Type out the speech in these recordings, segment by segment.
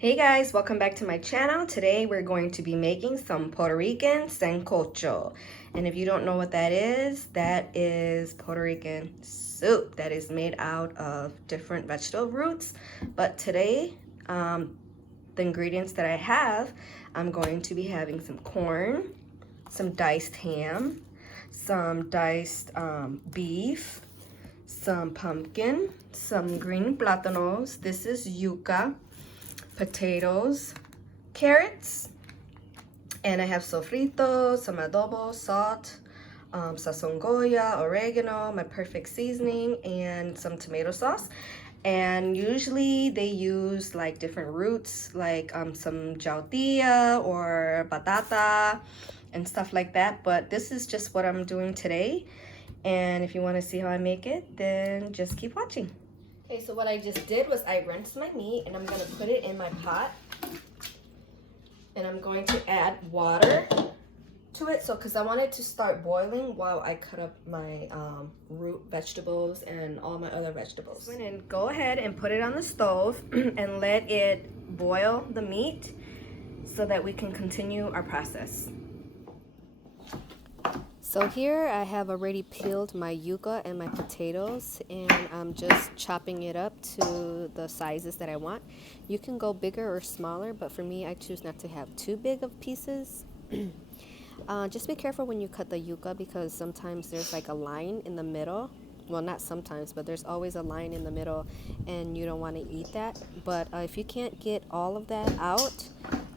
Hey guys, welcome back to my channel. Today we're going to be making some Puerto Rican Sancocho. And if you don't know what that is Puerto Rican soup that is made out of different vegetable roots. But today, the ingredients that I have, I'm going to be having some corn, some diced ham, some diced beef, some pumpkin, some green plátanos. This is yuca, potatoes, carrots, and I have sofrito, some adobo, salt, sazon, goya, oregano, my perfect seasoning, and some tomato sauce. And usually they use like different roots, like some yautia or batata and stuff like that, but this is just what I'm doing today. And if you want to see how I make it, then just keep watching. Okay, so what I just did was I rinsed my meat and I'm going to put it in my pot. And I'm going to add water to it, so because I want it to start boiling while I cut up my root vegetables and all my other vegetables. And go ahead and put it on the stove and let it boil the meat so that we can continue our process. So here I have already peeled my yuca and my potatoes, and I'm just chopping it up to the sizes that I want. You can go bigger or smaller, but for me I choose not to have too big of pieces. Just be careful when you cut the yuca, because sometimes there's like a line in the middle. Well, not sometimes, but there's always a line in the middle and you don't want to eat that. But if you can't get all of that out,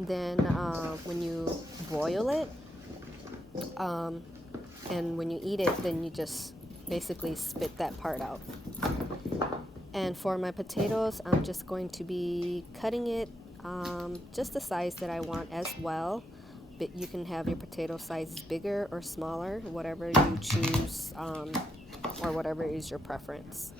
then when you boil it, and when you eat it, then you just basically spit that part out. And for my potatoes, I'm just going to be cutting it just the size that I want as well. But you can have your potato sizes bigger or smaller, whatever you choose, or whatever is your preference.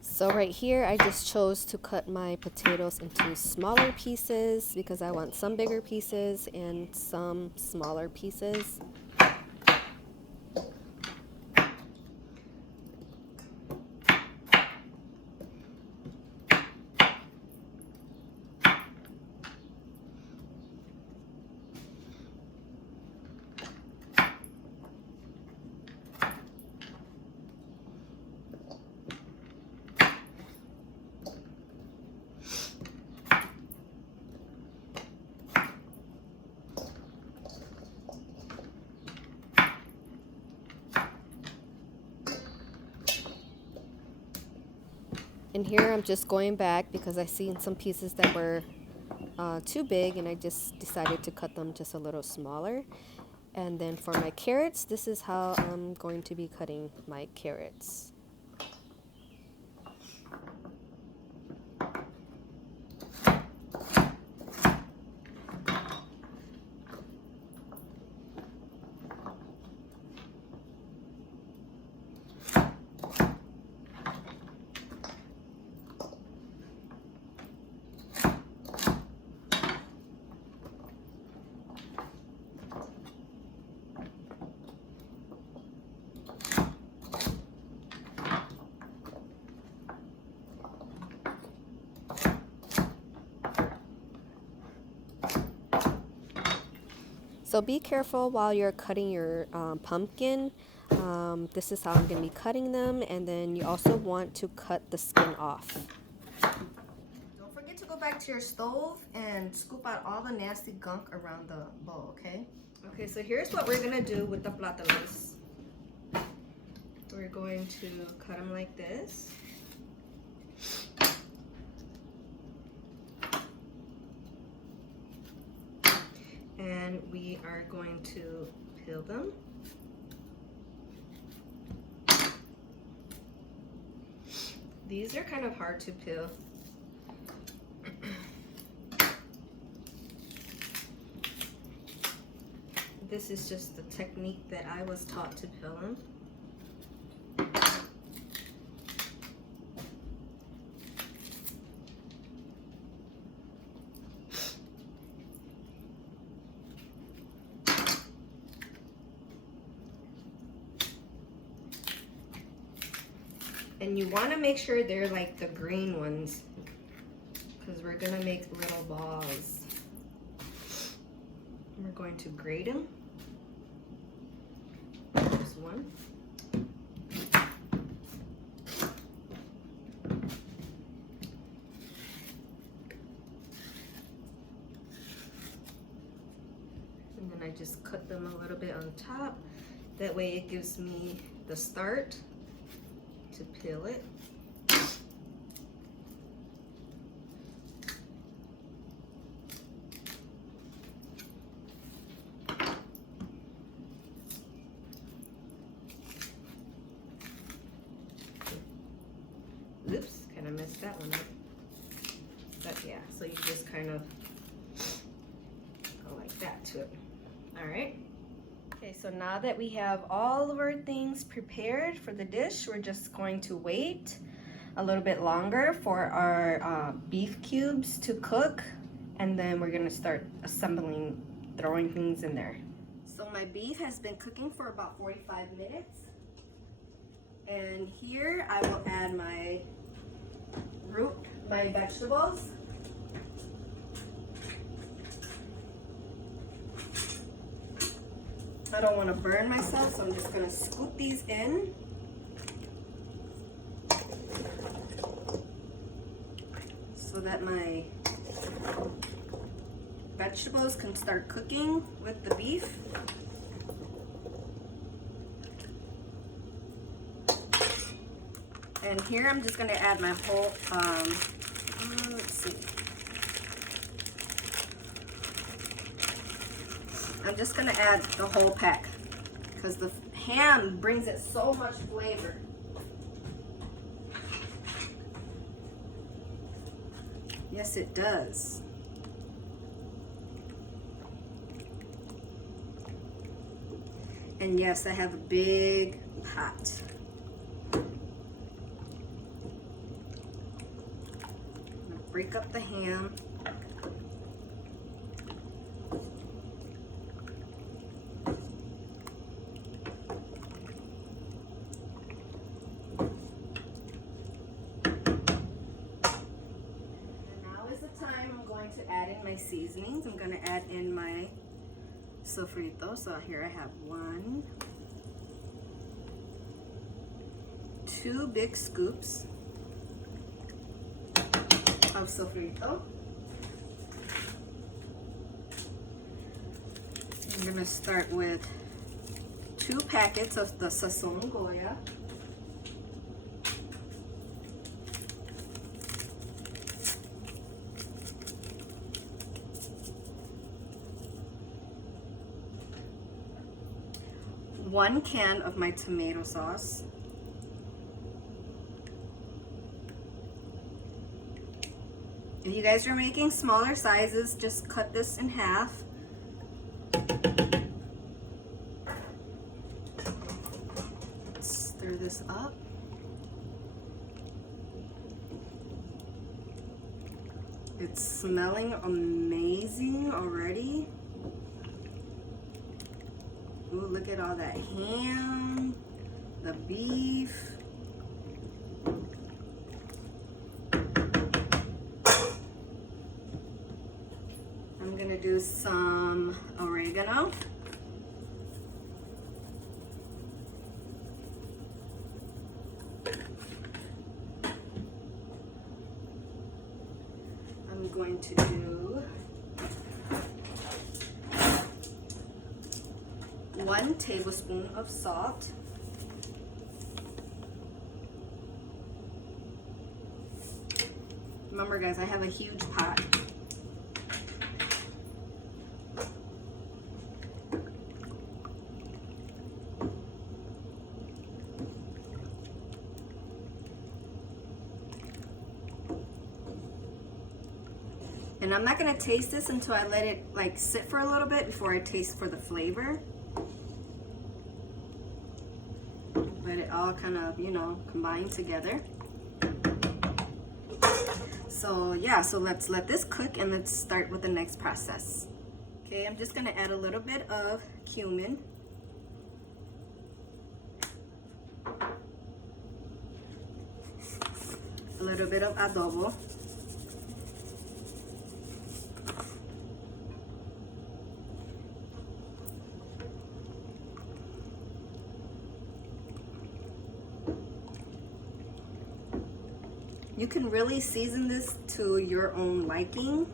So right here, I just chose to cut my potatoes into smaller pieces because I want some bigger pieces and some smaller pieces. And here I'm just going back because I seen some pieces that were too big, and I just decided to cut them just a little smaller. And then for my carrots, this is how I'm going to be cutting my carrots. So be careful while you're cutting your pumpkin. This is how I'm going to be cutting them, and then you also want to cut the skin off. Don't forget to go back to your stove and scoop out all the nasty gunk around the bowl, okay? Okay, so here's what we're going to do with the plátanos. We're going to cut them like this. And we are going to peel them. These are kind of hard to peel. This is just the technique that I was taught to film. And you want to make sure they're like the green ones, because we're gonna make little balls. We're going to grate them. There's one. And then I just cut them a little bit on top. That way it gives me the start to peel it. Oops, kind of messed that one up. But yeah, so you just kind of go like that to it. All right. Okay, so now that we have all of our things prepared for the dish, we're just going to wait a little bit longer for our beef cubes to cook, and then we're gonna start assembling, throwing things in there. So my beef has been cooking for about 45 minutes. And here I will add my vegetables. I don't want to burn myself, so I'm just going to scoop these in. So that my vegetables can start cooking with the beef. And here I'm just going to add my whole, let's see. I'm just gonna add the whole pack because the ham brings it so much flavor. Yes, it does. And yes, I have a big pot. I'm gonna break up the ham. To add in my seasonings, I'm going to add in my sofrito. So here I have 2 big scoops of sofrito. I'm going to start with 2 packets of the sazon goya. One can of my tomato sauce. If you guys are making smaller sizes, just cut this in half. Stir this up. It's smelling amazing already. Ooh, look at all that ham, the beef. I'm gonna do some oregano. I'm going to do 1 tablespoon of salt. Remember guys, I have a huge pot. And I'm not gonna taste this until I let it like sit for a little bit before I taste for the flavor. Let it all kind of, you know, combine together. So yeah, so let's let this cook and let's start with the next process. Okay, I'm just gonna add a little bit of cumin. A little bit of adobo. You can really season this to your own liking.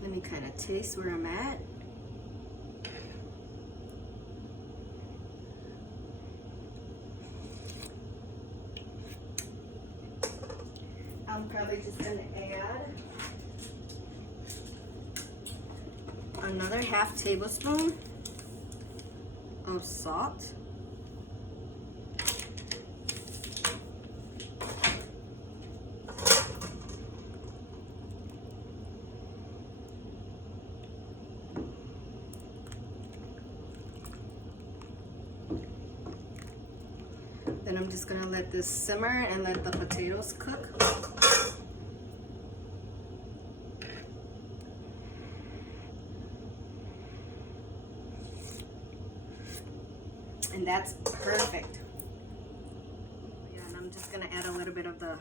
Let me kind of taste where I'm at. I'm probably just gonna add another half tablespoon of salt. Then I'm just gonna let this simmer and let the potatoes cook. And that's perfect. Yeah, and I'm just gonna add a little bit of the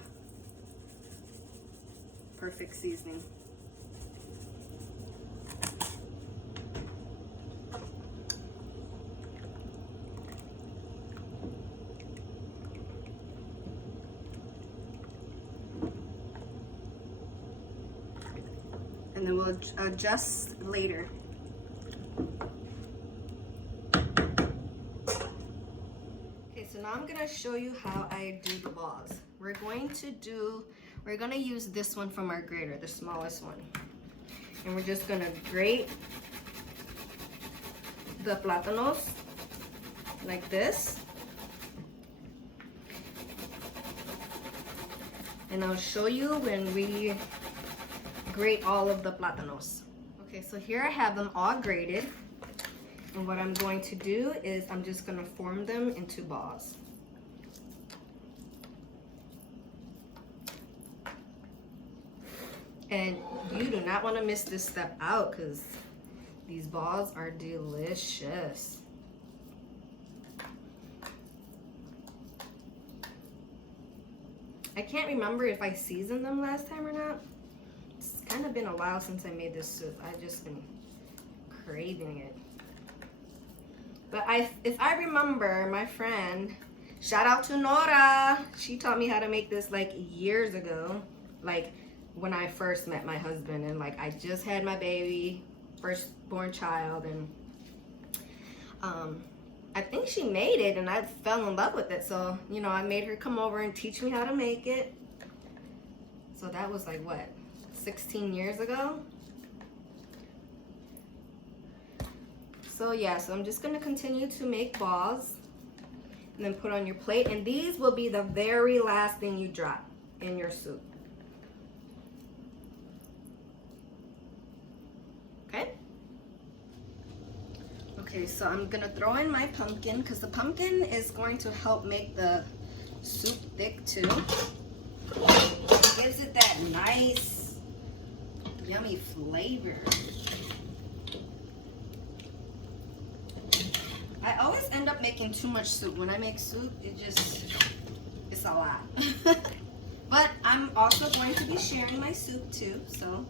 perfect seasoning. And then we'll adjust later. So now I'm gonna show you how I do the balls. We're gonna use this one from our grater, the smallest one. And we're just gonna grate the plátanos like this. And I'll show you when we grate all of the plátanos. Okay, so here I have them all grated. And what I'm going to do is I'm just gonna form them into balls. And you do not want to miss this step out because these balls are delicious. I can't remember if I seasoned them last time or not. It's kind of been a while since I made this soup. I've just been craving it. But if I remember, my friend, shout out to Nora, she taught me how to make this like years ago, like when I first met my husband, and like I just had my baby, firstborn child, and I think she made it and I fell in love with it. So, you know, I made her come over and teach me how to make it. So that was like what, 16 years ago? So yeah, so I'm just gonna continue to make balls and then put on your plate. And these will be the very last thing you drop in your soup. Okay? Okay, so I'm gonna throw in my pumpkin because the pumpkin is going to help make the soup thick too. It gives it that nice, yummy flavor. I always end up making too much soup. When I make soup, it's a lot. But I'm also going to be sharing my soup too, so.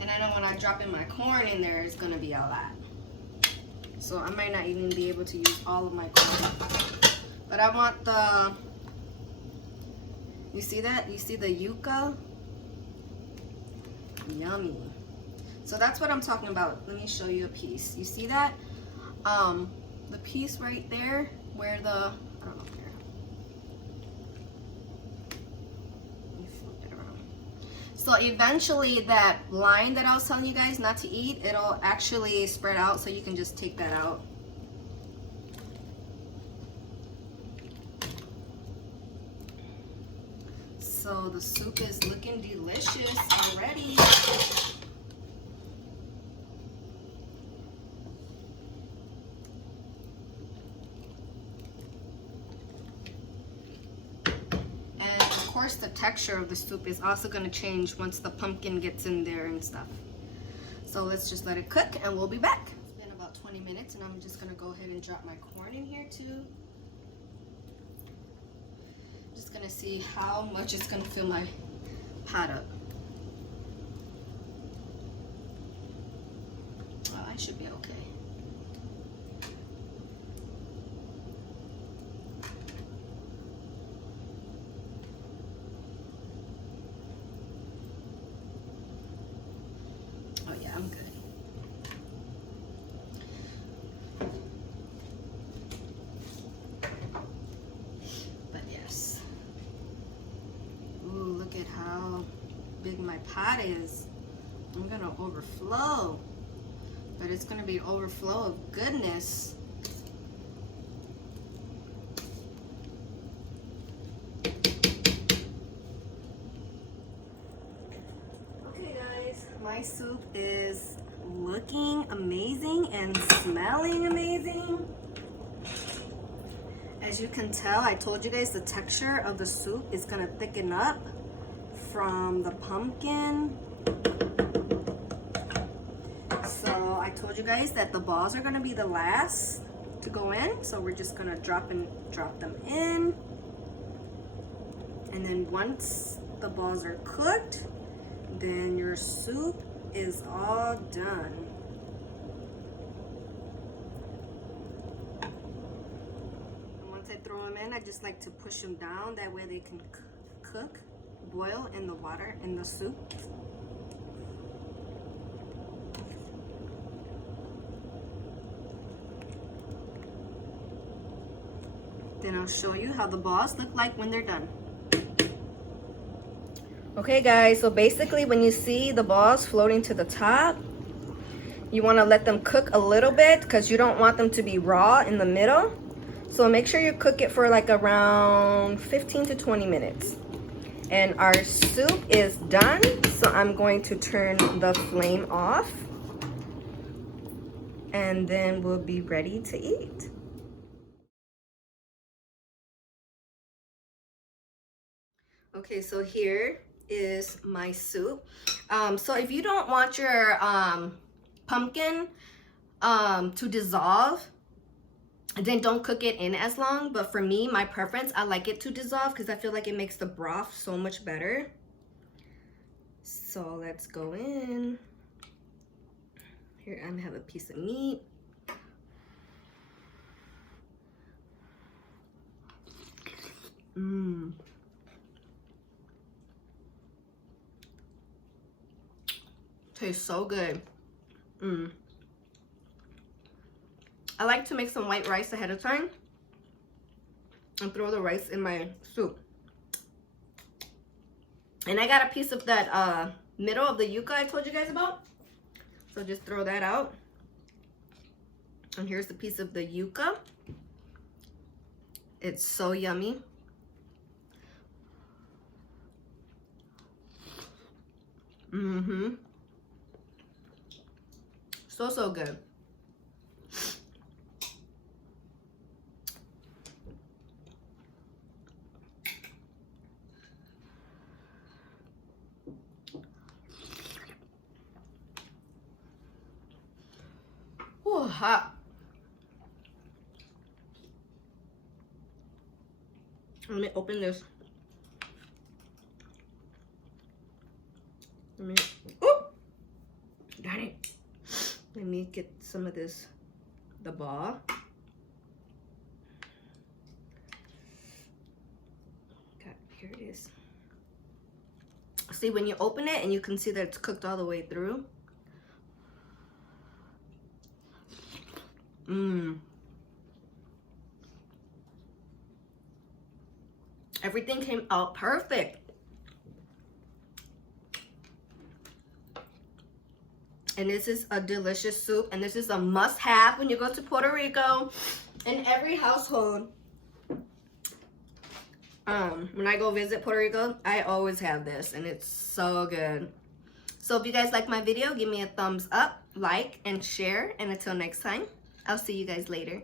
And I know when I drop in my corn in there, it's gonna be a lot. So I might not even be able to use all of my corn. But I want the, you see that? You see the yuca? Yummy. So that's what I'm talking about. Let me show you a piece. You see that? The piece right there where the, I don't know here. Let me flip it around. So eventually that line that I was telling you guys not to eat, it'll actually spread out, so you can just take that out. So the soup is looking delicious already. And of course the texture of the soup is also going to change once the pumpkin gets in there and stuff. So let's just let it cook and we'll be back. It's been about 20 minutes and I'm just going to go ahead and drop my corn in here too. Just going to see how much it's going to fill my pot up. Oh, I should be okay. Oh yeah, I'm good. But yes. Ooh, look at how big my pot is. I'm gonna overflow. But it's gonna be overflow of goodness. Okay guys, my soup is looking amazing and smelling amazing. As you can tell, I told you guys the texture of the soup is gonna thicken up from the pumpkin. So I told you guys that the balls are gonna be the last to go in. So we're just gonna drop them in. And then once the balls are cooked, then your soup is all done. And once I throw them in, I just like to push them down. That way they can cook, boil in the water, in the soup. Then I'll show you how the balls look like when they're done. Okay guys, so basically when you see the balls floating to the top, you want to let them cook a little bit because you don't want them to be raw in the middle. So make sure you cook it for like around 15 to 20 minutes. And our soup is done, so I'm going to turn the flame off. And then we'll be ready to eat. Okay, so here is my soup. So if you don't want your pumpkin to dissolve, then don't cook it in as long. But for me, my preference, I like it to dissolve because I feel like it makes the broth so much better. So let's go in. Here I have a piece of meat. Tastes so good. I like to make some white rice ahead of time and throw the rice in my soup. And I got a piece of that middle of the yuca I told you guys about. So just throw that out. And here's the piece of the yuca. It's so yummy. So good. Ooh, hot. Let me open this. Oh, darn it. Let me get some of this, the ball. Okay, here it is. See, when you open it and you can see that it's cooked all the way through. Everything came out perfect. And this is a delicious soup, and this is a must-have when you go to Puerto Rico. In every household, when I go visit Puerto Rico, I always have this, and it's so good. So if you guys like my video, give me a thumbs up, like, and share. And until next time, I'll see you guys later.